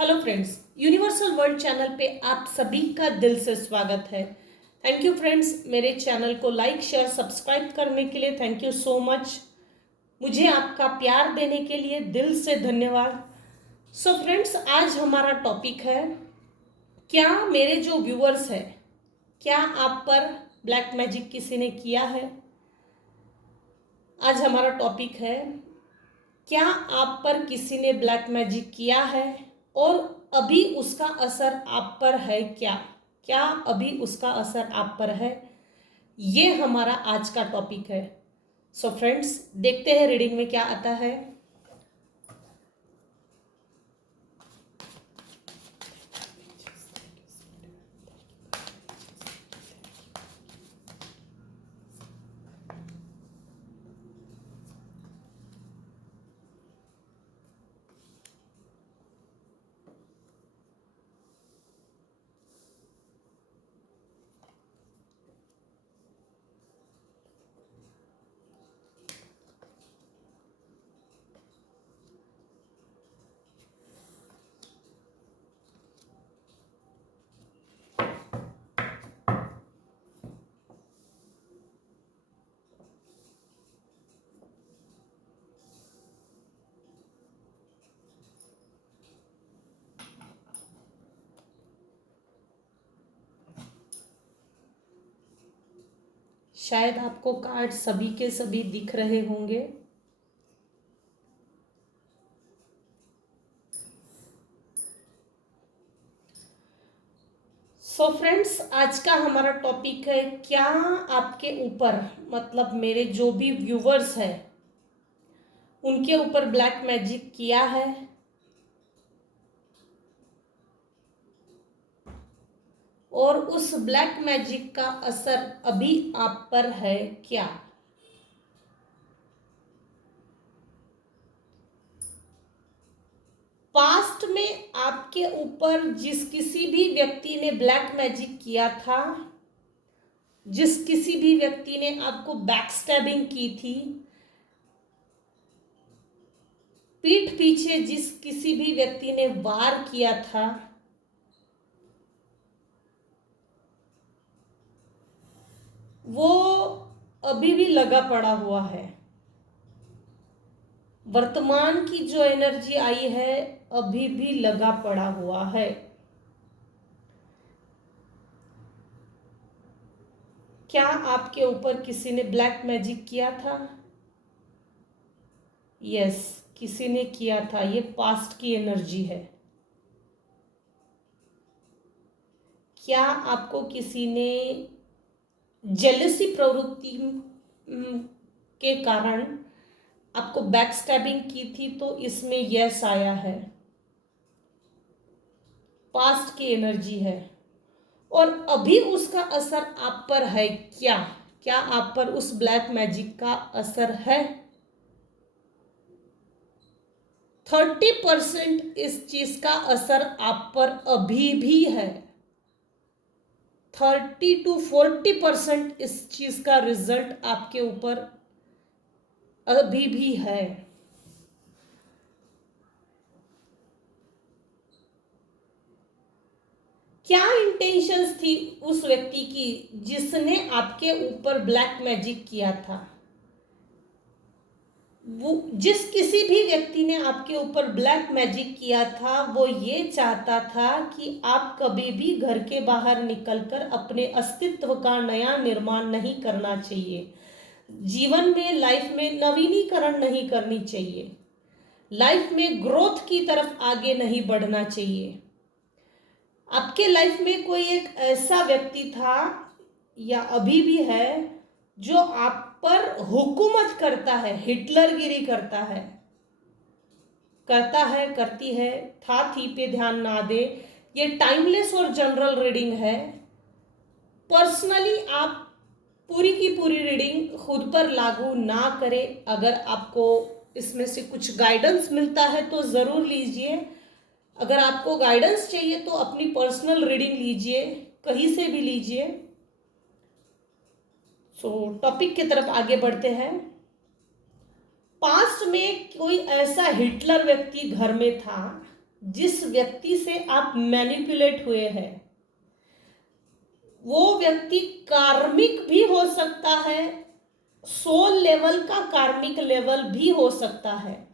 Hello friends, universal world channel पे आप सभी का दिल से स्वागत है। थैंक यू फ्रेंड्स, मेरे चैनल को लाइक शेयर सब्सक्राइब करने के लिए थैंक यू सो मच। मुझे आपका प्यार देने के लिए दिल से धन्यवाद। सो फ्रेंड्स, आज हमारा टॉपिक है, क्या मेरे जो व्यूअर्स हैं, क्या आप पर ब्लैक मैजिक किसी ने किया है। आज हमारा टॉपिक है, क्या आप पर किसी ने ब्लैक मैजिक किया है और अभी उसका असर आप पर है क्या क्या अभी उसका असर आप पर है। ये हमारा आज का टॉपिक है। सो फ्रेंड्स, देखते हैं रीडिंग में क्या आता है। शायद आपको कार्ड सभी के सभी दिख रहे होंगे। सो फ्रेंड्स, आज का हमारा टॉपिक है, क्या आपके ऊपर मतलब मेरे जो भी व्यूवर्स हैं उनके ऊपर ब्लैक मैजिक किया है और उस ब्लैक मैजिक का असर अभी आप पर है क्या। पास्ट में आपके ऊपर जिस किसी भी व्यक्ति ने ब्लैक मैजिक किया था, जिस किसी भी व्यक्ति ने आपको बैकस्टैबिंग की थी, पीठ पीछे जिस किसी भी व्यक्ति ने वार किया था, वो अभी भी लगा पड़ा हुआ है। वर्तमान की जो एनर्जी आई है अभी भी लगा पड़ा हुआ है। क्या आपके ऊपर किसी ने ब्लैक मैजिक किया था? यस, किसी ने किया था। ये पास्ट की एनर्जी है। क्या आपको किसी ने जेलसी प्रवृत्ति के कारण आपको बैकस्टैबिंग की थी? तो इसमें यस आया है। पास्ट की एनर्जी है और अभी उसका असर आप पर है क्या? क्या आप पर उस ब्लैक मैजिक का असर है? 30% इस चीज का असर आप पर अभी भी है। 30 to 40% इस चीज का रिजल्ट आपके ऊपर अभी भी है। क्या इंटेंशंस थी उस व्यक्ति की जिसने आपके ऊपर ब्लैक मैजिक किया था? वो जिस किसी भी व्यक्ति ने आपके ऊपर ब्लैक मैजिक किया था, वो ये चाहता था कि आप कभी भी घर के बाहर निकलकर अपने अस्तित्व का नया निर्माण नहीं करना चाहिए। जीवन में, लाइफ में नवीनीकरण नहीं करनी चाहिए। लाइफ में ग्रोथ की तरफ आगे नहीं बढ़ना चाहिए। आपके लाइफ में कोई एक ऐसा व्यक्ति था या अभी भी है जो आप पर हुकूमत करता है, हिटलरगिरी करता है, करती है। था थी पे ध्यान ना दे। ये टाइमलेस और जनरल रीडिंग है। पर्सनली आप पूरी की पूरी रीडिंग खुद पर लागू ना करें। अगर आपको इसमें से कुछ गाइडेंस मिलता है तो ज़रूर लीजिए। अगर आपको गाइडेंस चाहिए तो अपनी पर्सनल रीडिंग लीजिए, कहीं से भी लीजिए। सो टॉपिक की तरफ आगे बढ़ते हैं। पास्ट में कोई ऐसा हिटलर व्यक्ति घर में था जिस व्यक्ति से आप मैनिपुलेट हुए हैं, वो व्यक्ति कार्मिक भी हो सकता है, सोल लेवल का कार्मिक लेवल भी हो सकता है।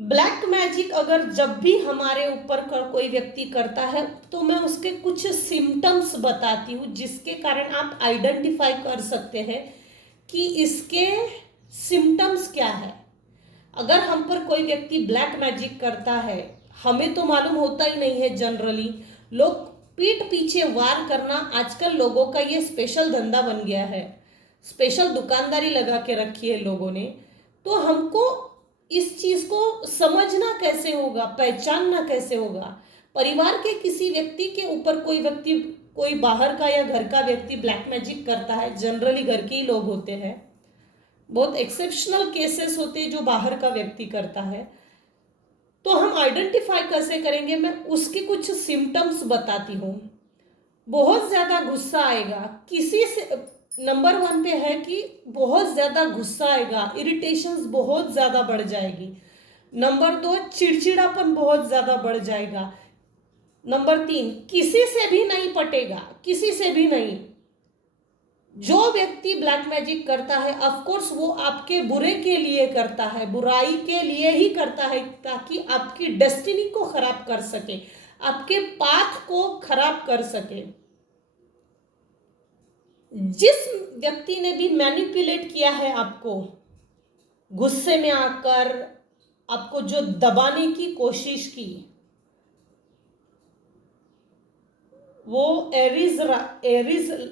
ब्लैक मैजिक अगर जब भी हमारे ऊपर कोई व्यक्ति करता है तो मैं उसके कुछ सिम्टम्स बताती हूँ, जिसके कारण आप आइडेंटिफाई कर सकते हैं कि इसके सिम्टम्स क्या है। अगर हम पर कोई व्यक्ति ब्लैक मैजिक करता है, हमें तो मालूम होता ही नहीं है। जनरली लोग पीठ पीछे वार करना आजकल लोगों का ये स्पेशल धंधा बन गया है, स्पेशल दुकानदारी लगा के रखी है लोगों ने। तो हमको इस चीज को समझना कैसे होगा, पहचानना कैसे होगा। परिवार के किसी व्यक्ति के ऊपर कोई व्यक्ति, कोई बाहर का या घर का व्यक्ति ब्लैक मैजिक करता है, जनरली घर के ही लोग होते हैं, बहुत एक्सेप्शनल केसेस होते हैं जो बाहर का व्यक्ति करता है, तो हम आइडेंटिफाई कैसे करेंगे। मैं उसके कुछ सिम्टम्स बताती हूँ। बहुत ज्यादा गुस्सा आएगा किसी से, नंबर 1 पे है कि बहुत ज्यादा गुस्सा आएगा, इरिटेशंस बहुत ज्यादा बढ़ जाएगी। नंबर 2, चिड़चिड़ापन बहुत ज्यादा बढ़ जाएगा। नंबर 3, किसी से भी नहीं पटेगा, किसी से भी नहीं। जो व्यक्ति ब्लैक मैजिक करता है, ऑफ कोर्स वो आपके बुरे के लिए करता है, बुराई के लिए ही करता है, ताकि आपकी डेस्टिनी को खराब कर सके, आपके पाथ को खराब कर सके। जिस व्यक्ति ने भी मैनिपुलेट किया है आपको, गुस्से में आकर आपको जो दबाने की कोशिश की, वो एरीज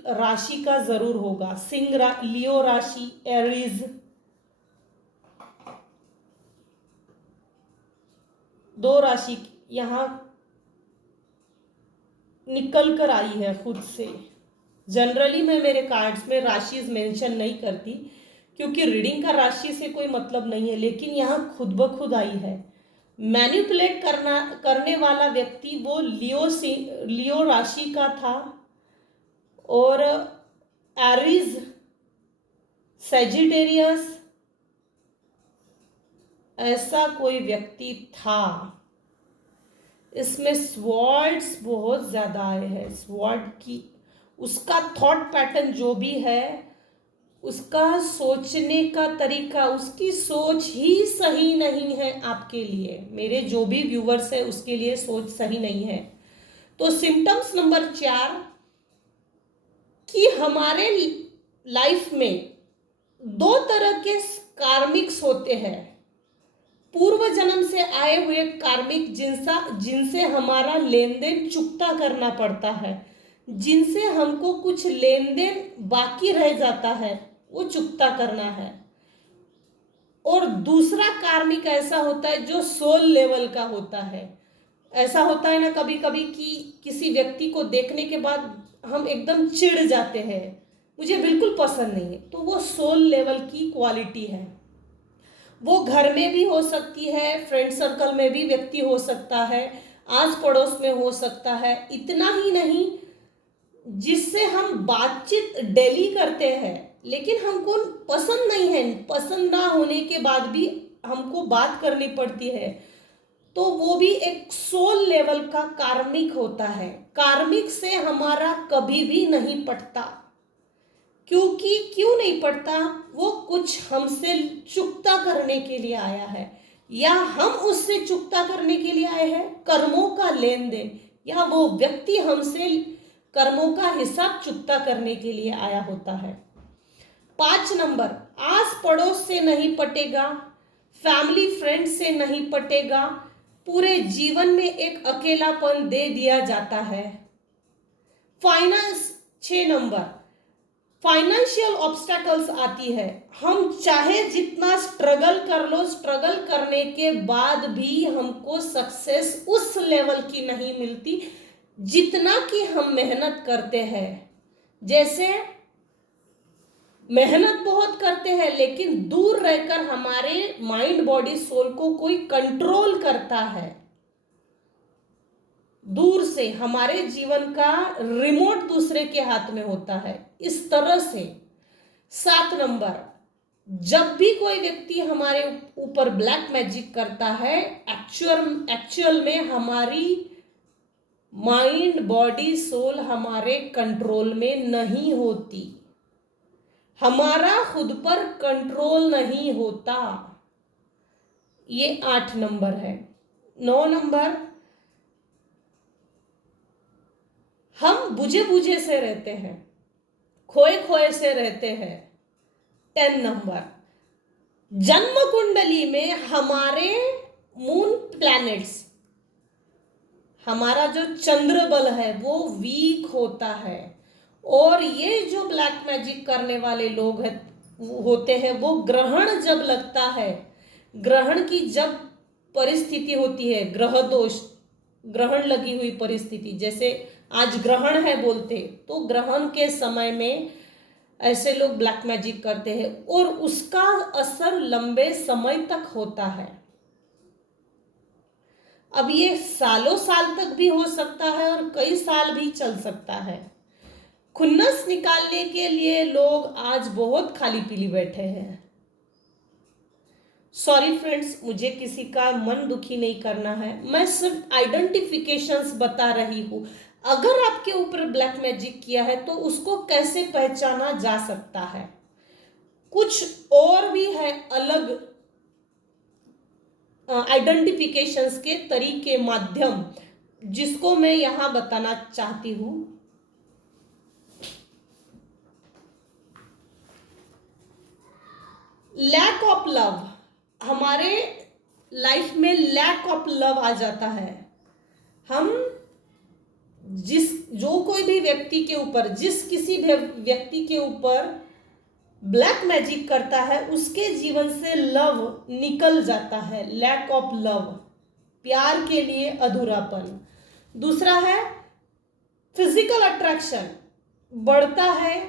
राशि का जरूर होगा। लियो राशि, एरीज, दो राशि यहां निकल कर आई है खुद से। जनरली मैं मेरे कार्ड्स में राशिज मेंशन नहीं करती, क्योंकि रीडिंग का राशि से कोई मतलब नहीं है, लेकिन यहाँ खुद ब खुद आई है। मैनिपुलेट करने वाला व्यक्ति वो लियो राशि का था, और एरीज, सेजिटेरियस, ऐसा कोई व्यक्ति था। इसमें स्वॉर्ड्स बहुत ज्यादा आए हैं। स्वॉर्ड की उसका थॉट पैटर्न जो भी है, उसका सोचने का तरीका, उसकी सोच ही सही नहीं है आपके लिए। मेरे जो भी व्यूवर्स है उसके लिए सोच सही नहीं है। तो सिम्टम्स नंबर 4, कि हमारे लाइफ में 2 तरह के कार्मिक्स होते हैं। पूर्व जन्म से आए हुए कार्मिक, जिनसे हमारा लेन देन चुकता करना पड़ता है, जिनसे हमको कुछ लेन देन बाकी रह जाता है, वो चुकता करना है। और दूसरा कार्मिक ऐसा होता है जो सोल लेवल का होता है। ऐसा होता है ना कभी कभी कि किसी व्यक्ति को देखने के बाद हम एकदम चिढ़ जाते हैं, मुझे बिल्कुल पसंद नहीं है, तो वो सोल लेवल की क्वालिटी है। वो घर में भी हो सकती है, फ्रेंड सर्कल में भी व्यक्ति हो सकता है, आस पड़ोस में हो सकता है। इतना ही नहीं, जिससे हम बातचीत डेली करते हैं लेकिन हमको पसंद नहीं है, पसंद ना होने के बाद भी हमको बात करनी पड़ती है, तो वो भी एक सोल लेवल का कार्मिक होता है। कार्मिक से हमारा कभी भी नहीं पटता। क्योंकि क्यों नहीं पड़ता, वो कुछ हमसे चुकता करने के लिए आया है, या हम उससे चुकता करने के लिए आए हैं, कर्मों का लेन देन, या वो व्यक्ति हमसे कर्मों का हिसाब चुकता करने के लिए आया होता है। 5 नंबर, आस पड़ोस से नहीं पटेगा, फैमिली फ्रेंड से नहीं पटेगा, पूरे जीवन में एक अकेलापन दे दिया जाता है। फाइनेंस, 6 नंबर, फाइनेंशियल ऑब्स्टेकल्स आती है। हम चाहे जितना स्ट्रगल कर लो, स्ट्रगल करने के बाद भी हमको सक्सेस उस लेवल की नहीं मिलती जितना कि हम मेहनत करते हैं। जैसे मेहनत बहुत करते हैं, लेकिन दूर रहकर हमारे माइंड बॉडी सोल को कोई कंट्रोल करता है, दूर से हमारे जीवन का रिमोट दूसरे के हाथ में होता है। इस तरह से 7 नंबर, जब भी कोई व्यक्ति हमारे ऊपर ब्लैक मैजिक करता है, एक्चुअल में हमारी माइंड, बॉडी, सोल हमारे कंट्रोल में नहीं होती, हमारा खुद पर कंट्रोल नहीं होता। ये 8 नंबर है। 9 नंबर, हम बुझे बुझे से रहते हैं, खोए खोए से रहते हैं। 10 नंबर, जन्म कुंडली में हमारे मून प्लैनेट्स, हमारा जो चंद्र बल है वो वीक होता है, और ये जो ब्लैक मैजिक करने वाले लोग होते हैं, वो ग्रहण जब लगता है, ग्रहण की जब परिस्थिति होती है, ग्रह दोष, ग्रहण लगी हुई परिस्थिति, जैसे आज ग्रहण है बोलते, तो ग्रहण के समय में ऐसे लोग ब्लैक मैजिक करते हैं और उसका असर लंबे समय तक होता है। अब ये सालों साल तक भी हो सकता है और कई साल भी चल सकता है। खुन्नस निकालने के लिए लोग आज बहुत खाली पीली बैठे हैं। सॉरी फ्रेंड्स, मुझे किसी का मन दुखी नहीं करना है, मैं सिर्फ आइडेंटिफिकेशंस बता रही हूँ। अगर आपके ऊपर ब्लैक मैजिक किया है तो उसको कैसे पहचाना जा सकता है। कुछ और भी है अलग आइडेंटिफिकेशंस के तरीके, माध्यम, जिसको मैं यहां बताना चाहती हूं। लैक ऑफ लव, हमारे लाइफ में लैक ऑफ लव आ जाता है। हम जो कोई भी व्यक्ति के ऊपर, जिस किसी भी व्यक्ति के ऊपर ब्लैक मैजिक करता है, उसके जीवन से लव निकल जाता है। लैक ऑफ लव, प्यार के लिए अधूरापन। दूसरा है फिजिकल अट्रैक्शन, बढ़ता है,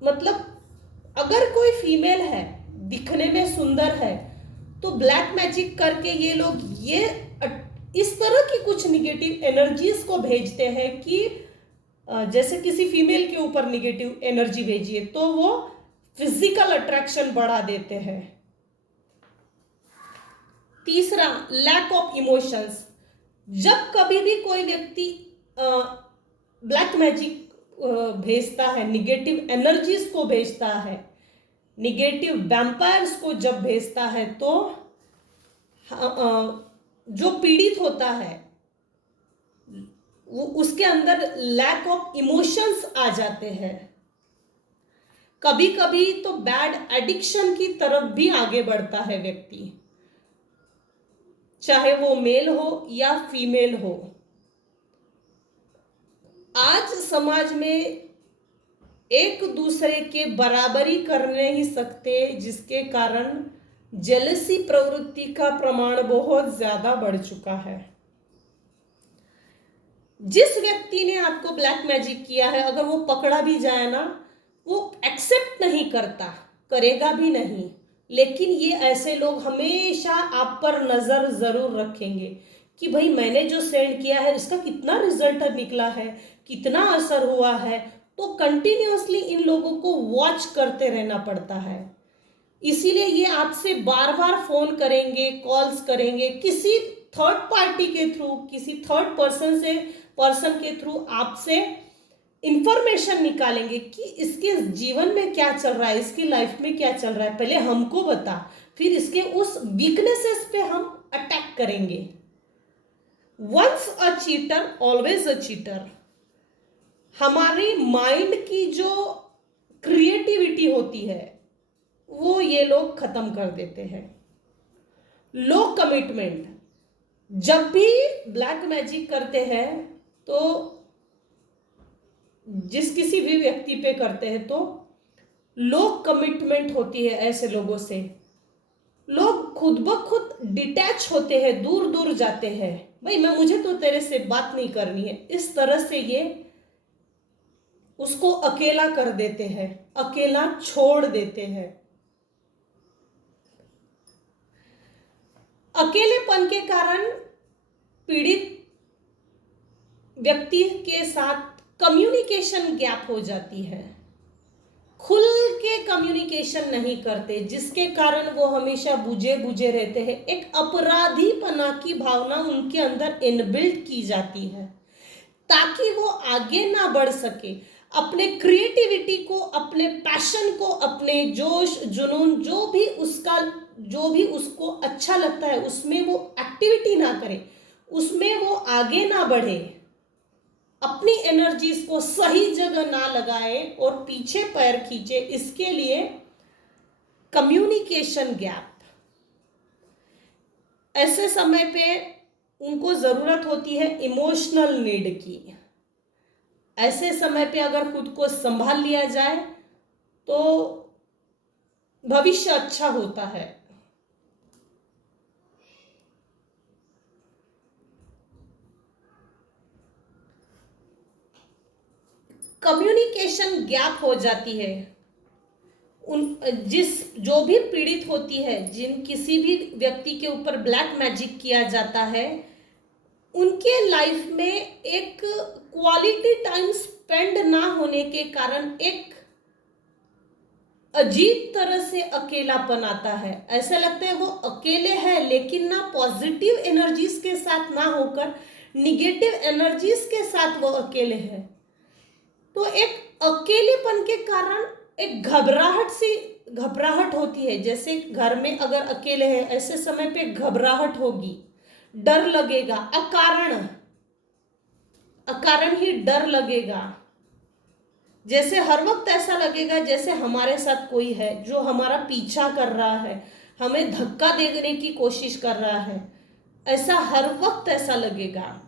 मतलब अगर कोई फीमेल है, दिखने में सुंदर है, तो ब्लैक मैजिक करके ये लोग इस तरह की कुछ निगेटिव एनर्जीज को भेजते हैं कि जैसे किसी फीमेल के ऊपर निगेटिव एनर्जी भेजिए तो वो फिजिकल अट्रैक्शन बढ़ा देते हैं। तीसरा, लैक ऑफ इमोशंस, जब कभी भी कोई व्यक्ति ब्लैक मैजिक भेजता है, निगेटिव एनर्जीज को भेजता है, निगेटिव वैम्पायर्स को जब भेजता है, तो जो पीड़ित होता है वो उसके अंदर लैक ऑफ इमोशंस आ जाते हैं। कभी कभी तो बैड एडिक्शन की तरफ भी आगे बढ़ता है व्यक्ति, चाहे वो मेल हो या फीमेल हो। आज समाज में एक दूसरे के बराबरी कर नहीं सकते, जिसके कारण जेलसी प्रवृत्ति का प्रमाण बहुत ज्यादा बढ़ चुका है। जिस व्यक्ति ने आपको ब्लैक मैजिक किया है, अगर वो पकड़ा भी जाए ना, वो एक्सेप्ट नहीं करता, करेगा भी नहीं, लेकिन ये ऐसे लोग हमेशा आप पर नजर जरूर रखेंगे कि भाई मैंने जो सेंड किया है इसका कितना रिजल्ट निकला है, कितना असर हुआ है। तो कंटिन्यूअसली इन लोगों को वॉच करते रहना पड़ता है। इसीलिए ये आपसे बार बार फोन करेंगे, कॉल्स करेंगे, किसी थर्ड पार्टी के थ्रू, किसी थर्ड पर्सन के थ्रू आपसे इंफॉर्मेशन निकालेंगे कि इसके जीवन में क्या चल रहा है, इसकी लाइफ में क्या चल रहा है, पहले हमको बता, फिर इसके उस वीकनेसेस पे हम अटैक करेंगे। Once a cheater always a cheater. हमारी माइंड की जो क्रिएटिविटी होती है वो ये लोग खत्म कर देते हैं। लो कमिटमेंट, जब भी ब्लैक मैजिक करते हैं तो जिस किसी भी व्यक्ति पे करते हैं तो लो कमिटमेंट होती है। ऐसे लोगों से लोग खुद ब खुद डिटैच होते हैं, दूर दूर जाते हैं, भाई मुझे तो तेरे से बात नहीं करनी है, इस तरह से ये उसको अकेला कर देते हैं, अकेला छोड़ देते हैं। अकेलेपन के कारण पीड़ित व्यक्ति के साथ कम्युनिकेशन गैप हो जाती है, खुल के कम्युनिकेशन नहीं करते, जिसके कारण वो हमेशा बुझे बुझे रहते हैं। एक अपराधीपना की भावना उनके अंदर इनबिल्ट की जाती है ताकि वो आगे ना बढ़ सके, अपने क्रिएटिविटी को, अपने पैशन को, अपने जोश जुनून, जो भी उसको अच्छा लगता है उसमें वो एक्टिविटी ना करे, उसमें वो आगे ना बढ़े, अपनी एनर्जीज को सही जगह ना लगाए और पीछे पैर खींचे। इसके लिए कम्युनिकेशन गैप, ऐसे समय पे उनको जरूरत होती है इमोशनल नीड की। ऐसे समय पे अगर खुद को संभाल लिया जाए तो भविष्य अच्छा होता है। कम्युनिकेशन गैप हो जाती है जो भी पीड़ित होती है, किसी भी व्यक्ति के ऊपर ब्लैक मैजिक किया जाता है, उनके लाइफ में एक क्वालिटी टाइम स्पेंड ना होने के कारण एक अजीब तरह से अकेलापन आता है। ऐसा लगता है वो अकेले हैं, लेकिन ना पॉजिटिव एनर्जीज के साथ ना होकर निगेटिव एनर्जीज के साथ वो अकेले हैं। तो एक अकेलेपन के कारण एक घबराहट होती है। जैसे घर में अगर अकेले हैं, ऐसे समय पे घबराहट होगी, डर लगेगा, अकारण ही डर लगेगा। जैसे हर वक्त ऐसा लगेगा जैसे हमारे साथ कोई है जो हमारा पीछा कर रहा है, हमें धक्का देने की कोशिश कर रहा है, ऐसा हर वक्त ऐसा लगेगा।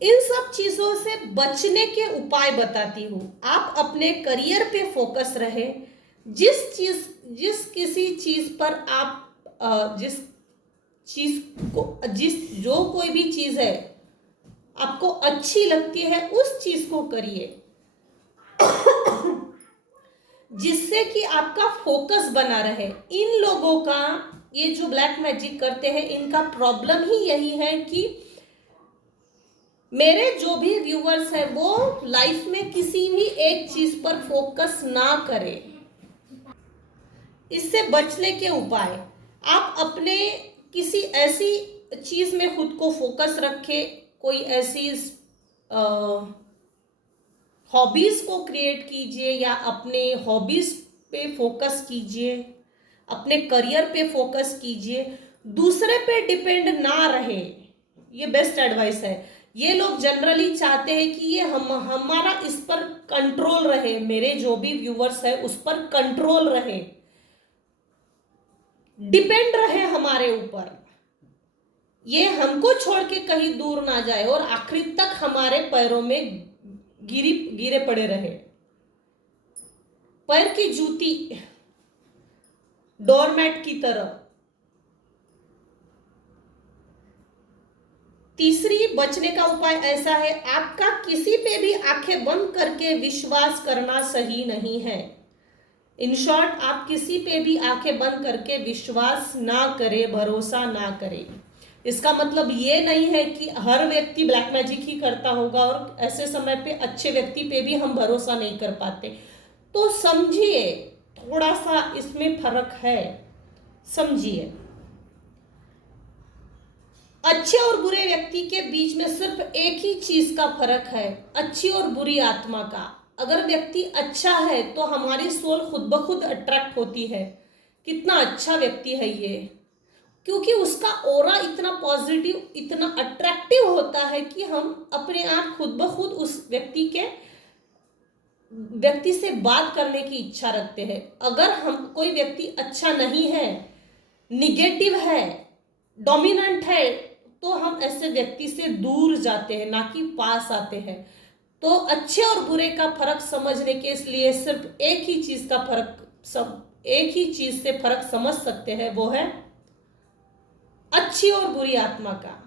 इन सब चीजों से बचने के उपाय बताती हूं। आप अपने करियर पे फोकस रहे। जो कोई भी चीज है आपको अच्छी लगती है, उस चीज को करिए जिससे कि आपका फोकस बना रहे। इन लोगों का, ये जो ब्लैक मैजिक करते हैं, इनका प्रॉब्लम ही यही है कि मेरे जो भी व्यूअर्स हैं वो लाइफ में किसी भी एक चीज पर फोकस ना करें। इससे बचने के उपाय, आप अपने किसी ऐसी चीज में खुद को फोकस रखें, कोई ऐसी हॉबीज को क्रिएट कीजिए या अपने हॉबीज पे फोकस कीजिए, अपने करियर पे फोकस कीजिए, दूसरे पे डिपेंड ना रहे। ये बेस्ट एडवाइस है। ये लोग जनरली चाहते हैं कि ये हमारा इस पर कंट्रोल रहे, मेरे जो भी व्यूअर्स है उस पर कंट्रोल रहे, डिपेंड रहे हमारे ऊपर, ये हमको छोड़ के कहीं दूर ना जाए और आखिरी तक हमारे पैरों में गिरे पड़े रहे। पैर की जूती डोरमैट की तरह। तीसरी बचने का उपाय ऐसा है, आपका किसी पे भी आंखें बंद करके विश्वास करना सही नहीं है। इन शॉर्ट, आप किसी पे भी आंखें बंद करके विश्वास ना करें, भरोसा ना करें। इसका मतलब ये नहीं है कि हर व्यक्ति ब्लैक मैजिक ही करता होगा और ऐसे समय पे अच्छे व्यक्ति पे भी हम भरोसा नहीं कर पाते। तो समझिए, थोड़ा सा इसमें फर्क है, समझिए। अच्छे और बुरे व्यक्ति के बीच में सिर्फ एक ही चीज का फर्क है, अच्छी और बुरी आत्मा का। अगर व्यक्ति अच्छा है तो हमारी सोल खुद ब खुद अट्रैक्ट होती है, कितना अच्छा व्यक्ति है ये, क्योंकि उसका ऑरा इतना पॉजिटिव, इतना अट्रैक्टिव होता है कि हम अपने आप खुद ब खुद उस व्यक्ति से बात करने की इच्छा रखते हैं। अगर हम कोई व्यक्ति अच्छा नहीं है, निगेटिव है, डोमिनेंट है, तो हम ऐसे व्यक्ति से दूर जाते हैं, ना कि पास आते हैं। तो अच्छे और बुरे का फर्क समझने के लिए सिर्फ एक ही चीज से फर्क समझ सकते हैं, वो है अच्छी और बुरी आत्मा का।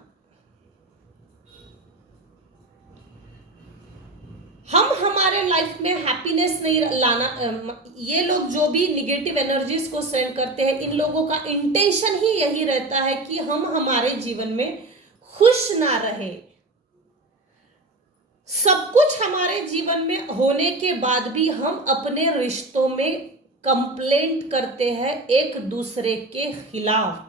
हम हमारे लाइफ में हैप्पीनेस नहीं लाना। ये लोग जो भी निगेटिव एनर्जीज को सेंड करते हैं, इन लोगों का इंटेंशन ही यही रहता है कि हम हमारे जीवन में खुश ना रहे, सब कुछ हमारे जीवन में होने के बाद भी हम अपने रिश्तों में कंप्लेंट करते हैं एक दूसरे के खिलाफ।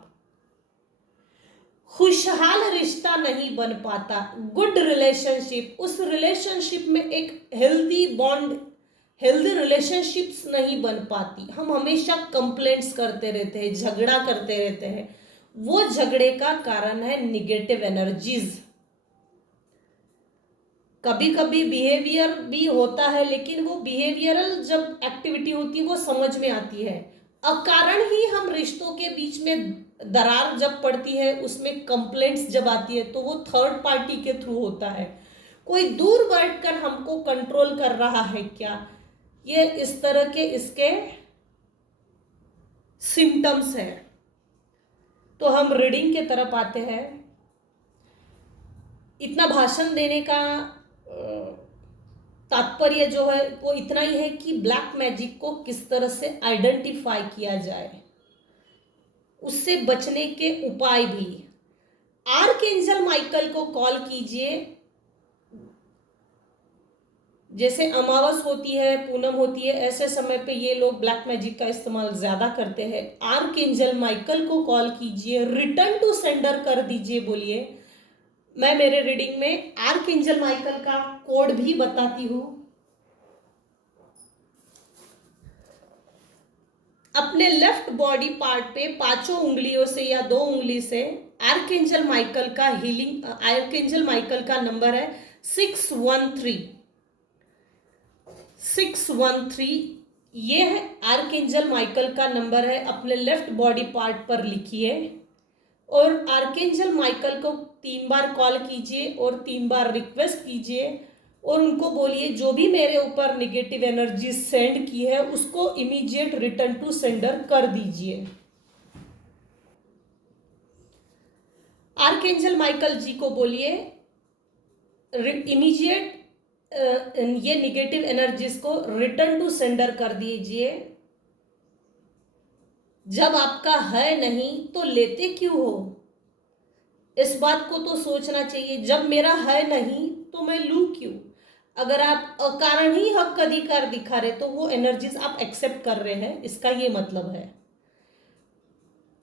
खुशहाल रिश्ता नहीं बन पाता। गुड रिलेशनशिप, उस रिलेशनशिप में एक हेल्दी बॉन्ड, हेल्दी रिलेशनशिप्स नहीं बन पाती। हम हमेशा कंप्लेंट्स करते रहते हैं, झगड़ा करते रहते हैं। वो झगड़े का कारण है निगेटिव एनर्जीज। कभी कभी बिहेवियर भी होता है, लेकिन वो बिहेवियरल जब एक्टिविटी होती है वो समझ में आती है। अकारण ही हम रिश्तों के बीच में दरार जब पड़ती है, उसमें कंप्लेंट्स जब आती है, तो वो थर्ड पार्टी के थ्रू होता है। कोई दूर बैठकर हमको कंट्रोल कर रहा है क्या, ये इस तरह के इसके सिम्टम्स हैं। तो हम रीडिंग के तरफ आते हैं। इतना भाषण देने का तात्पर्य जो है वो इतना ही है कि ब्लैक मैजिक को किस तरह से आइडेंटिफाई किया जाए, उससे बचने के उपाय भी। आर्कएंजल माइकल को कॉल कीजिए। जैसे अमावस होती है, पूनम होती है, ऐसे समय पे ये लोग ब्लैक मैजिक का इस्तेमाल ज्यादा करते हैं। आर्कएंजल माइकल को कॉल कीजिए, रिटर्न टू सेंडर कर दीजिए, बोलिए। मैं मेरे रीडिंग में आर्कएंजल माइकल का कोड भी बताती हूं। अपने लेफ्ट बॉडी पार्ट पे 5 उंगलियों से या 2 उंगली से आर्कएंजल माइकल का हीलिंग, आर्कएंजल माइकल का नंबर है 613। ये है आर्कएंजल माइकल का नंबर है। अपने लेफ्ट बॉडी पार्ट पर लिखिए और आर्कएंजल माइकल को 3 बार कॉल कीजिए और 3 बार रिक्वेस्ट कीजिए और उनको बोलिए जो भी मेरे ऊपर निगेटिव एनर्जी सेंड की है उसको इमीडिएट रिटर्न टू सेंडर कर दीजिए। आर्कएंजल माइकल जी को बोलिए इमीडिएट ये निगेटिव एनर्जीज को रिटर्न टू सेंडर कर दीजिए। जब आपका है नहीं तो लेते क्यों हो, इस बात को तो सोचना चाहिए। जब मेरा है नहीं तो मैं लूं क्यों। अगर आप अकारण ही हक अधिकार दिखा रहे तो वो एनर्जीज आप एक्सेप्ट कर रहे हैं, इसका ये मतलब है।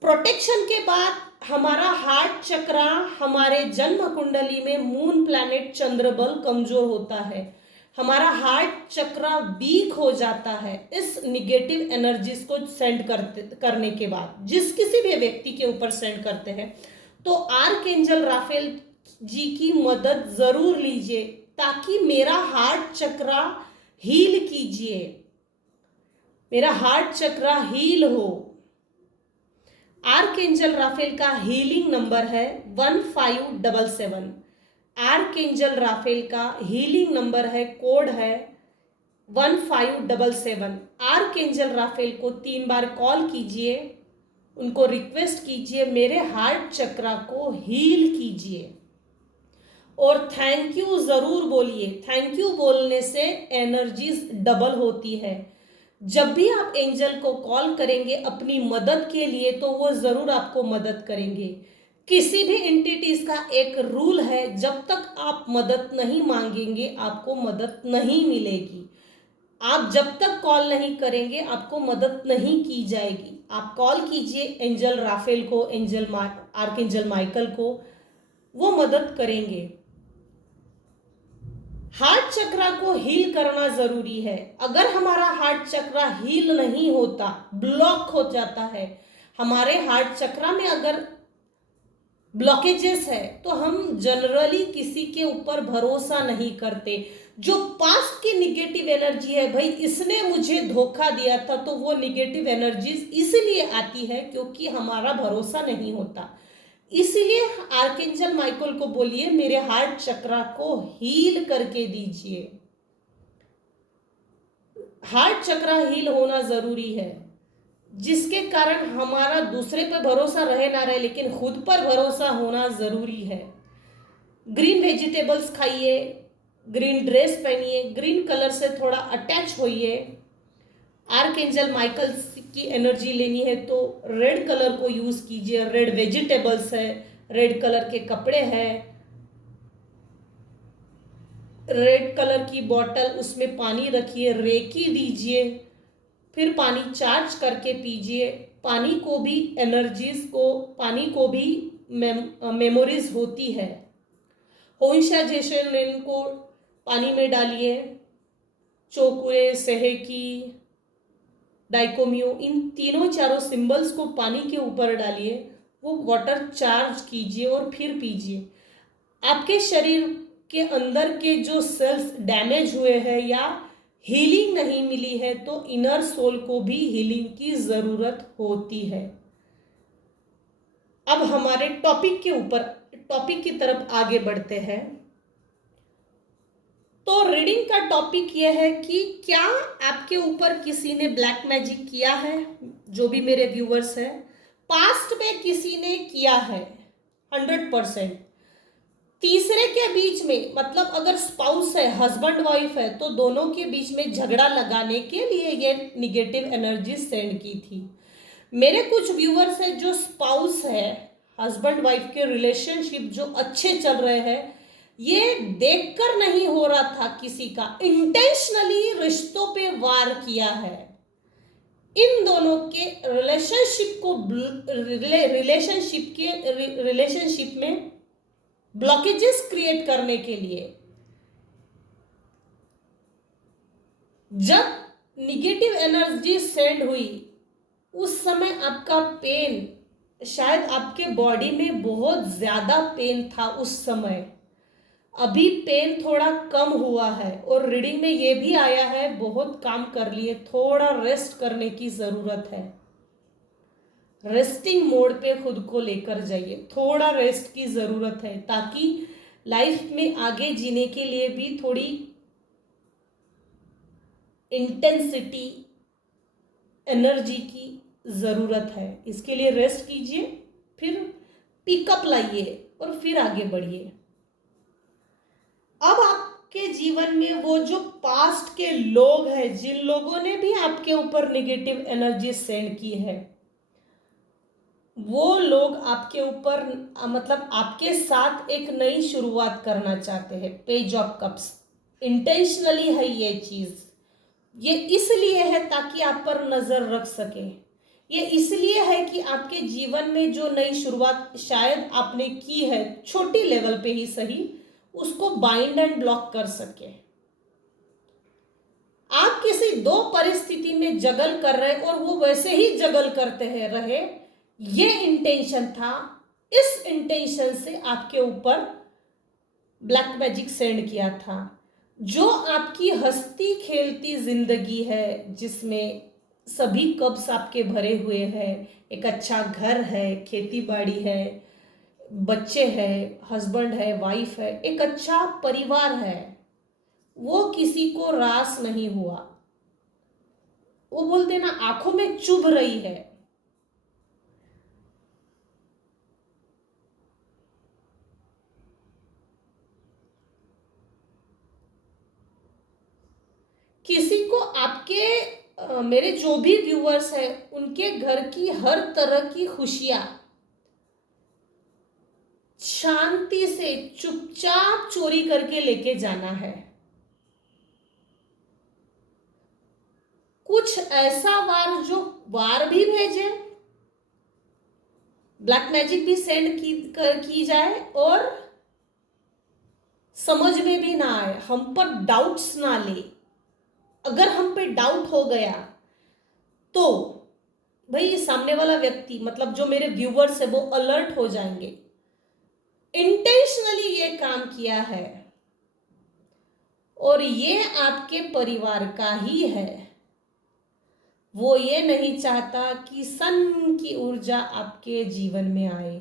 प्रोटेक्शन के बाद हमारा हार्ट चक्रा, हमारे जन्म कुंडली में मून प्लैनेट चंद्र बल कमजोर होता है, हमारा हार्ट चक्रा वीक हो जाता है इस निगेटिव एनर्जीज को सेंड करने के बाद। जिस किसी भी व्यक्ति के ऊपर सेंड करते हैं तो आर्कएंजल राफेल जी की मदद जरूर लीजिए ताकि मेरा हार्ट चक्रा हील कीजिए, मेरा हार्ट चक्रा हील हो। आर्कएंजल राफेल का हीलिंग नंबर है 1577। आर्कएंजल राफेल का हीलिंग नंबर है, कोड है 1577। आर्कएंजल राफेल को 3 बार कॉल कीजिए, उनको रिक्वेस्ट कीजिए मेरे हार्ट चक्रा को हील कीजिए और थैंक यू जरूर बोलिए। थैंक यू बोलने से एनर्जीज डबल होती है। जब भी आप एंजल को कॉल करेंगे अपनी मदद के लिए तो वो जरूर आपको मदद करेंगे। किसी भी एंटिटीज का एक रूल है, जब तक आप मदद नहीं मांगेंगे आपको मदद नहीं मिलेगी। आप जब तक कॉल नहीं करेंगे आपको मदद नहीं की जाएगी। आप कॉल कीजिए एंजल राफेल को, आर्कएंजल माइकल को, वो मदद करेंगे। हार्ट चक्रा को हील करना जरूरी है। अगर हमारा हार्ट चक्रा हील नहीं होता, ब्लॉक हो जाता है, हमारे हार्ट चक्रा में अगर ब्लॉकेजेस है तो हम जनरली किसी के ऊपर भरोसा नहीं करते। जो पास्ट की निगेटिव एनर्जी है, भाई इसने मुझे धोखा दिया था, तो वो निगेटिव एनर्जीज इसलिए आती है क्योंकि हमारा भरोसा नहीं होता। इसीलिए आर्कएंजल माइकल को बोलिए मेरे हार्ट चक्रा को हील करके दीजिए। हार्ट चक्रा हील होना जरूरी है, जिसके कारण हमारा दूसरे पर भरोसा रहे ना रहे लेकिन खुद पर भरोसा होना जरूरी है। ग्रीन वेजिटेबल्स खाइए, ग्रीन ड्रेस पहनिए, ग्रीन कलर से थोड़ा अटैच होइए। आर्कएंजल माइकल की एनर्जी लेनी है तो रेड कलर को यूज कीजिए। रेड वेजिटेबल्स है, रेड कलर के कपड़े हैं। रेड कलर की बॉटल, उसमें पानी रखिए, रेकी दीजिए, फिर पानी चार्ज करके पीजिए। पानी को भी एनर्जीज को, पानी को भी मेमोरीज होती है। होइशा जेशन को पानी में डालिए, चोकुए, सेहेकी, डाइकोमियो, इन तीनों चारों सिंबल्स को पानी के ऊपर डालिए, वो वाटर चार्ज कीजिए और फिर पीजिए। आपके शरीर के अंदर के जो सेल्स डैमेज हुए हैं या हीलिंग नहीं मिली है, तो इनर सोल को भी हीलिंग की जरूरत होती है। अब हमारे टॉपिक की तरफ आगे बढ़ते हैं। तो रीडिंग का टॉपिक यह है कि क्या आपके ऊपर किसी ने ब्लैक मैजिक किया है? जो भी मेरे व्यूअर्स हैं, पास्ट में किसी ने किया है 100%। तीसरे के बीच में, मतलब अगर स्पाउस है, हस्बैंड वाइफ है, तो दोनों के बीच में झगड़ा लगाने के लिए ये निगेटिव एनर्जी सेंड की थी। मेरे कुछ व्यूअर्स है जो स्पाउस है, हस्बैंड वाइफ के रिलेशनशिप जो अच्छे चल रहे हैं, ये देखकर नहीं हो रहा था किसी का, इंटेंशनली रिश्तों पे वार किया है। इन दोनों के रिलेशनशिप में ब्लॉकेजेस क्रिएट करने के लिए। जब निगेटिव एनर्जी सेंड हुई, उस समय आपका पेन, शायद आपके बॉडी में बहुत ज्यादा पेन था उस समय। अभी पेन थोड़ा कम हुआ है और रीडिंग में ये भी आया है बहुत काम कर लिए, थोड़ा रेस्ट करने की जरूरत है। रेस्टिंग मोड पे खुद को लेकर जाइए, थोड़ा रेस्ट की जरूरत है, ताकि लाइफ में आगे जीने के लिए भी थोड़ी इंटेंसिटी, एनर्जी की जरूरत है। इसके लिए रेस्ट कीजिए, फिर पिकअप लाइए और फिर आगे बढ़िए। अब आपके जीवन में वो जो पास्ट के लोग हैं, जिन लोगों ने भी आपके ऊपर नेगेटिव एनर्जी सेंड की है, वो लोग आपके ऊपर, मतलब आपके साथ एक नई शुरुआत करना चाहते हैं। पेज ऑफ कप्स इंटेंशनली है ये चीज, ये इसलिए है ताकि आप पर नजर रख सके। ये इसलिए है कि आपके जीवन में जो नई शुरुआत शायद आपने की है, छोटी लेवल पे ही सही, उसको बाइंड एंड ब्लॉक कर सके। आप किसी दो परिस्थिति में जगल कर रहे और वो वैसे ही जगल करते हैं रहे, ये इंटेंशन था। इस इंटेंशन से आपके ऊपर ब्लैक मैजिक सेंड किया था। जो आपकी हंसती खेलती जिंदगी है, जिसमें सभी कब्स आपके भरे हुए हैं, एक अच्छा घर है, खेती बाड़ी है, बच्चे हैं, हस्बैंड है, वाइफ है, एक अच्छा परिवार है, वो किसी को रास नहीं हुआ। वो बोलते ना, आंखों में चुभ रही है। किसी को आपके मेरे जो भी व्यूअर्स हैं, उनके घर की हर तरह की खुशियां शांति से चुपचाप चोरी करके लेके जाना है। कुछ ऐसा वार भी भेजे, ब्लैक मैजिक भी सेंड की जाए, और समझ में भी ना आए, हम पर डाउट्स ना ले। अगर हम पे डाउट हो गया तो भाई सामने वाला व्यक्ति, मतलब जो मेरे व्यूअर्स है, वो अलर्ट हो जाएंगे। इंटेंशनली ये काम किया है और ये आपके परिवार का ही है। वो ये नहीं चाहता कि सन की ऊर्जा आपके जीवन में आए,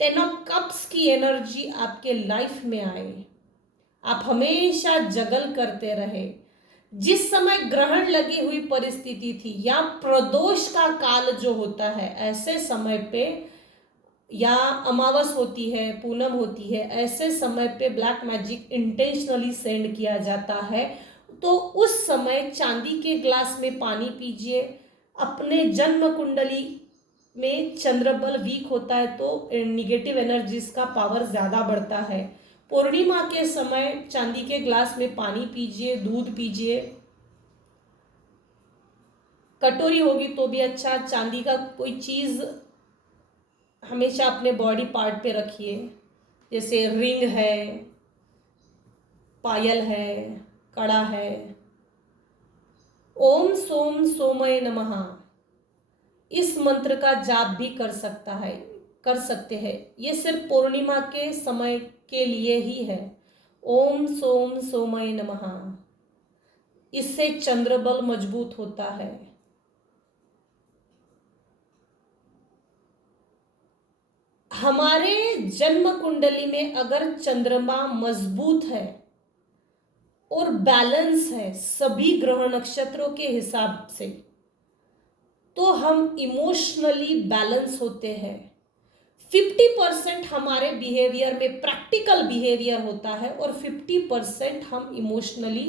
10 ऑफ कप्स की एनर्जी आपके लाइफ में आए, आप हमेशा जगल करते रहे। जिस समय ग्रहण लगी हुई परिस्थिति थी या प्रदोष का काल जो होता है, ऐसे समय पे, या अमावस होती है, पूनम होती है, ऐसे समय पे ब्लैक मैजिक इंटेंशनली सेंड किया जाता है। तो उस समय चांदी के ग्लास में पानी पीजिए। अपने जन्म कुंडली में चंद्रबल वीक होता है तो निगेटिव एनर्जीज का पावर ज़्यादा बढ़ता है। पूर्णिमा के समय चांदी के ग्लास में पानी पीजिए, दूध पीजिए, कटोरी होगी तो भी अच्छा, चांदी का कोई चीज़ हमेशा अपने बॉडी पार्ट पे रखिए, जैसे रिंग है, पायल है, कड़ा है। ओम सोम सोमय नमः, इस मंत्र का जाप भी कर सकते हैं। ये सिर्फ पूर्णिमा के समय के लिए ही है। ओम सोम सोमय नमः, इससे चंद्रबल मजबूत होता है। हमारे जन्म कुंडली में अगर चंद्रमा मजबूत है और बैलेंस है सभी ग्रह नक्षत्रों के हिसाब से, तो हम इमोशनली बैलेंस होते हैं। 50% हमारे बिहेवियर में प्रैक्टिकल बिहेवियर होता है और 50% हम इमोशनली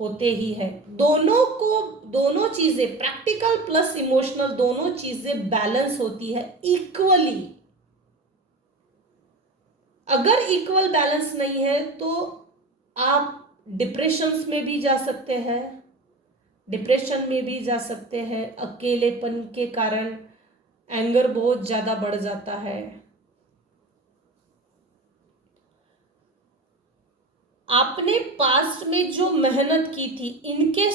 होते ही हैं। दोनों चीजें, प्रैक्टिकल प्लस इमोशनल, दोनों चीजें बैलेंस होती है इक्वली। अगर इक्वल बैलेंस नहीं है तो आप डिप्रेशंस में भी जा सकते हैं, डिप्रेशन में भी जा सकते हैं। अकेलेपन के कारण एंगर बहुत ज्यादा बढ़ जाता है। आपने पास्ट में जो मेहनत की थी, इनके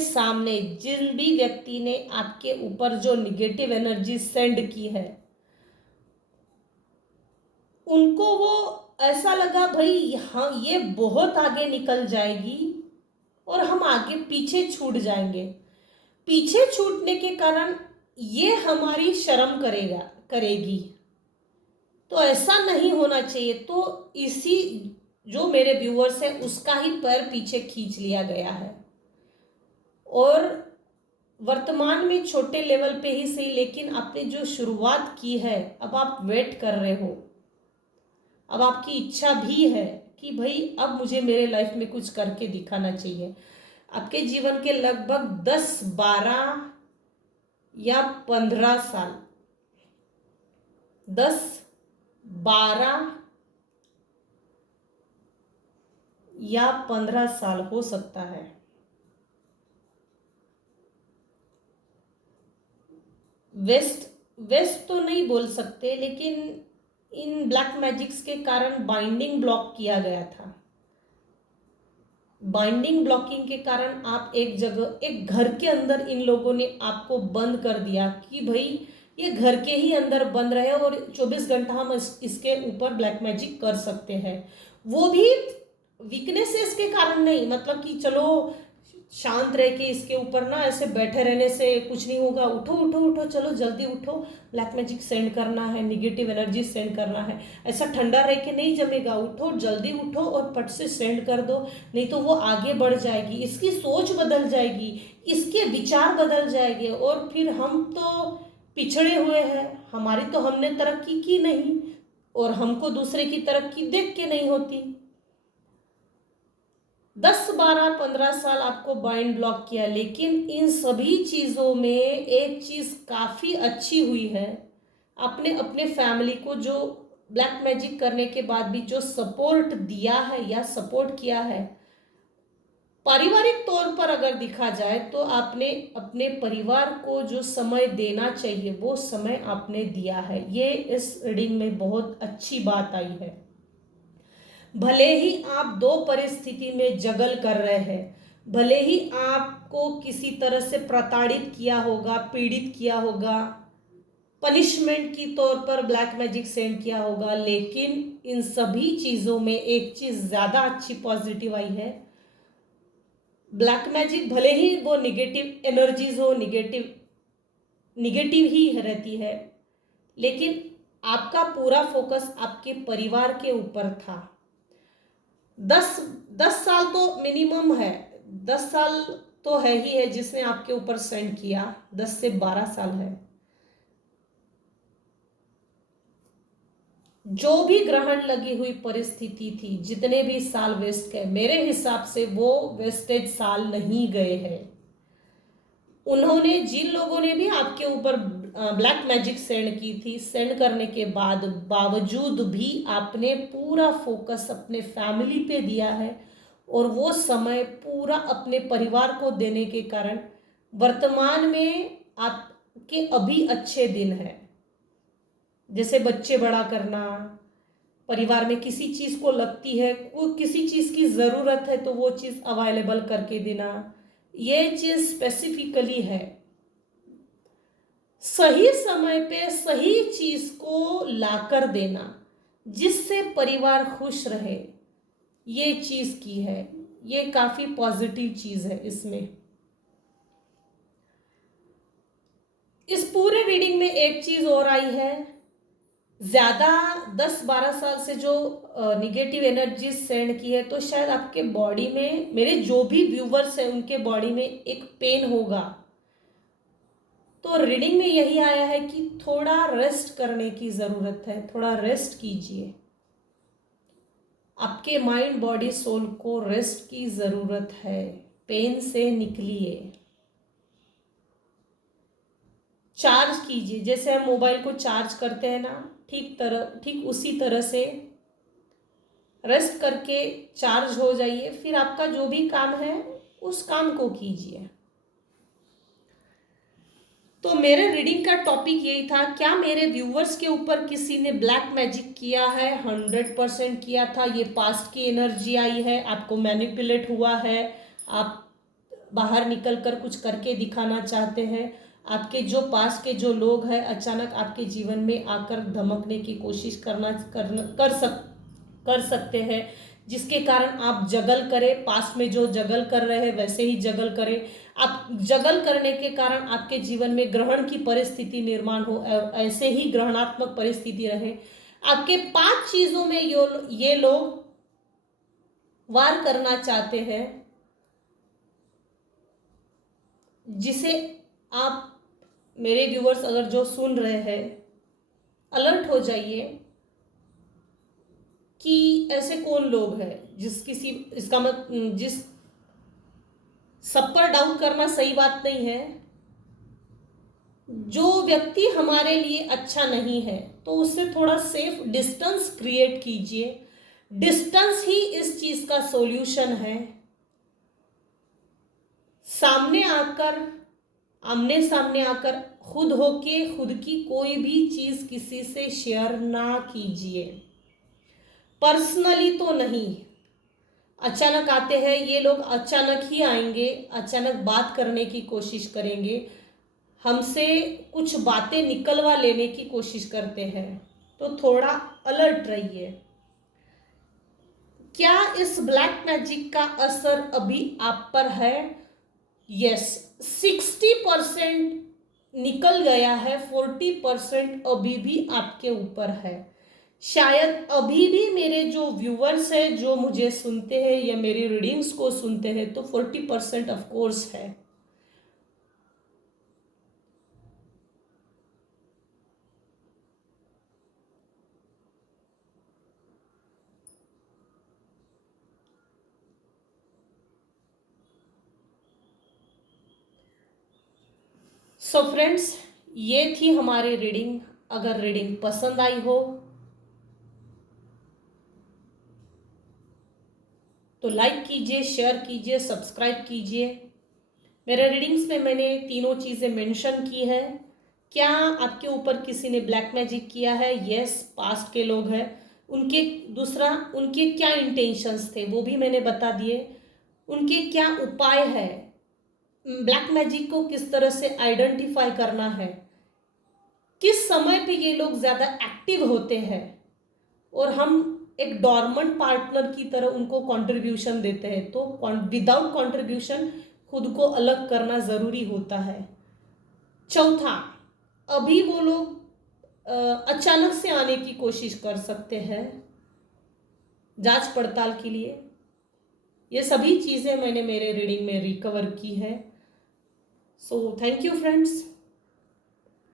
सामने जिन भी व्यक्ति ने आपके ऊपर जो निगेटिव एनर्जी सेंड की है, उनको वो ऐसा लगा भाई हाँ ये बहुत आगे निकल जाएगी और हम आगे पीछे छूट जाएंगे। पीछे छूटने के कारण ये हमारी शर्म करेगी, तो ऐसा नहीं होना चाहिए। तो इसी जो मेरे व्यूअर्स है उसका ही पैर पीछे खींच लिया गया है। और वर्तमान में छोटे लेवल पे ही सही, लेकिन आपने जो शुरुआत की है, अब आप वेट कर रहे हो, अब आपकी इच्छा भी है कि भाई अब मुझे मेरे लाइफ में कुछ करके दिखाना चाहिए। आपके जीवन के लगभग 10, 12 या 15 साल, 10, 12 या 15 साल हो सकता है। वेस्ट तो नहीं बोल सकते, लेकिन इन ब्लैक मैजिक्स के कारण बाइंडिंग ब्लॉक किया गया था। बाइंडिंग ब्लॉकिंग के कारण आप एक जगह, एक घर के अंदर इन लोगों ने आपको बंद कर दिया कि भाई ये घर के ही अंदर बंद रहे और 24 घंटा हम इसके ऊपर ब्लैक मैजिक कर सकते हैं। वो भी वीकनेसेस के कारण नहीं, मतलब कि चलो शांत रह के इसके ऊपर ना ऐसे बैठे रहने से कुछ नहीं होगा, उठो उठो उठो, चलो जल्दी उठो, ब्लैक मैजिक सेंड करना है, निगेटिव एनर्जी सेंड करना है। ऐसा ठंडा रह के नहीं जमेगा, उठो जल्दी उठो और पट से सेंड कर दो, नहीं तो वो आगे बढ़ जाएगी, इसकी सोच बदल जाएगी, इसके विचार बदल जाएंगे और फिर हम तो पिछड़े हुए हैं, हमारी तो हमने तरक्की की नहीं और हमको दूसरे की तरक्की देख के नहीं होती। 10, 12, 15 साल आपको बाइंड ब्लॉक किया, लेकिन इन सभी चीज़ों में एक चीज़ काफ़ी अच्छी हुई है। आपने अपने फैमिली को जो ब्लैक मैजिक करने के बाद भी जो सपोर्ट दिया है या सपोर्ट किया है, पारिवारिक तौर पर अगर दिखा जाए तो आपने अपने परिवार को जो समय देना चाहिए वो समय आपने दिया है। ये इस रीडिंग में बहुत अच्छी बात आई है। भले ही आप दो परिस्थिति में जगल कर रहे हैं, भले ही आपको किसी तरह से प्रताड़ित किया होगा, पीड़ित किया होगा, पनिशमेंट की तौर पर ब्लैक मैजिक सेंड किया होगा, लेकिन इन सभी चीज़ों में एक चीज़ ज़्यादा अच्छी पॉजिटिव आई है। ब्लैक मैजिक भले ही वो निगेटिव एनर्जीज हो, निगेटिव ही रहती है, लेकिन आपका पूरा फोकस आपके परिवार के ऊपर था। 10 साल तो मिनिमम है, 10 साल तो है ही है जिसने आपके ऊपर सेंड किया, 10 से 12 साल है। जो भी ग्रहण लगी हुई परिस्थिति थी, जितने भी साल वेस्ट गए, मेरे हिसाब से वो वेस्टेज साल नहीं गए हैं। उन्होंने, जिन लोगों ने भी आपके ऊपर ब्लैक मैजिक सेंड की थी, सेंड करने के बाद बावजूद भी आपने पूरा फोकस अपने फैमिली पे दिया है और वो समय पूरा अपने परिवार को देने के कारण वर्तमान में आपके अभी अच्छे दिन है। जैसे बच्चे बड़ा करना, परिवार में किसी चीज़ को लगती है, वो किसी चीज़ की ज़रूरत है तो वो चीज़ अवेलेबल करके देना, ये चीज़ स्पेसिफिकली है। सही समय पे सही चीज़ को लाकर देना जिससे परिवार खुश रहे, ये चीज़ की है। ये काफ़ी पॉजिटिव चीज़ है इसमें। इस पूरे रीडिंग में एक चीज़ और आई है, ज़्यादा 10-12 साल से जो निगेटिव एनर्जी सेंड की है तो शायद आपके बॉडी में, मेरे जो भी व्यूवर्स हैं उनके बॉडी में एक पेन होगा। तो रीडिंग में यही आया है कि थोड़ा रेस्ट करने की ज़रूरत है, थोड़ा रेस्ट कीजिए। आपके माइंड बॉडी सोल को रेस्ट की ज़रूरत है। पेन से निकलिए, चार्ज कीजिए। जैसे हम मोबाइल को चार्ज करते हैं ना, ठीक उसी तरह से रेस्ट करके चार्ज हो जाइए, फिर आपका जो भी काम है उस काम को कीजिए। तो मेरे रीडिंग का टॉपिक यही था, क्या मेरे व्यूवर्स के ऊपर किसी ने ब्लैक मैजिक किया है? 100% किया था। ये पास्ट की एनर्जी आई है, आपको मैनिपुलेट हुआ है, आप बाहर निकल कर कुछ करके दिखाना चाहते हैं। आपके जो पास के जो लोग हैं अचानक आपके जीवन में आकर धमकने की कोशिश कर सकते हैं, जिसके कारण आप जगल करें। पास्ट में जो जगल कर रहे हैं वैसे ही जगल करें। आप जगल करने के कारण आपके जीवन में ग्रहण की परिस्थिति निर्माण हो और ऐसे ही ग्रहणात्मक परिस्थिति रहे। आपके 5 चीज़ों में ये लोग वार करना चाहते हैं, जिसे आप मेरे व्यूअर्स अगर जो सुन रहे हैं अलर्ट हो जाइए कि ऐसे कौन लोग हैं जिस सब पर डाउट करना सही बात नहीं है। जो व्यक्ति हमारे लिए अच्छा नहीं है तो उससे थोड़ा सेफ डिस्टेंस क्रिएट कीजिए। डिस्टेंस ही इस चीज का सॉल्यूशन है। आमने सामने आकर खुद होके खुद की कोई भी चीज किसी से शेयर ना कीजिए। पर्सनली तो नहीं। अचानक आते हैं ये लोग, अचानक ही आएंगे, अचानक बात करने की कोशिश करेंगे, हमसे कुछ बातें निकलवा लेने की कोशिश करते हैं। तो थोड़ा अलर्ट रहिए। क्या इस ब्लैक मैजिक का असर अभी आप पर है? यस, 60% निकल गया है, 40% अभी भी आपके ऊपर है। शायद अभी भी मेरे जो व्यूवर्स हैं जो मुझे सुनते हैं या मेरी रीडिंग्स को सुनते हैं तो 40% ऑफ कोर्स है। सो फ्रेंड्स, ये थी हमारी रीडिंग। अगर रीडिंग पसंद आई हो तो लाइक कीजिए, शेयर कीजिए, सब्सक्राइब कीजिए। मेरे रीडिंग्स में मैंने तीनों चीज़ें मेंशन की है। क्या आपके ऊपर किसी ने ब्लैक मैजिक किया है? यस, पास्ट के लोग हैं। उनके क्या इंटेंशंस थे वो भी मैंने बता दिए। उनके क्या उपाय है, ब्लैक मैजिक को किस तरह से आइडेंटिफाई करना है, किस समय पे ये लोग ज़्यादा एक्टिव होते हैं और हम एक डॉर्मेंट पार्टनर की तरह उनको कंट्रीब्यूशन देते हैं। तो विदाउट कंट्रीब्यूशन खुद को अलग करना ज़रूरी होता है। चौथा, अभी वो लोग अचानक से आने की कोशिश कर सकते हैं जांच पड़ताल के लिए। ये सभी चीज़ें मैंने मेरे रीडिंग में रिकवर की है। So thank you friends.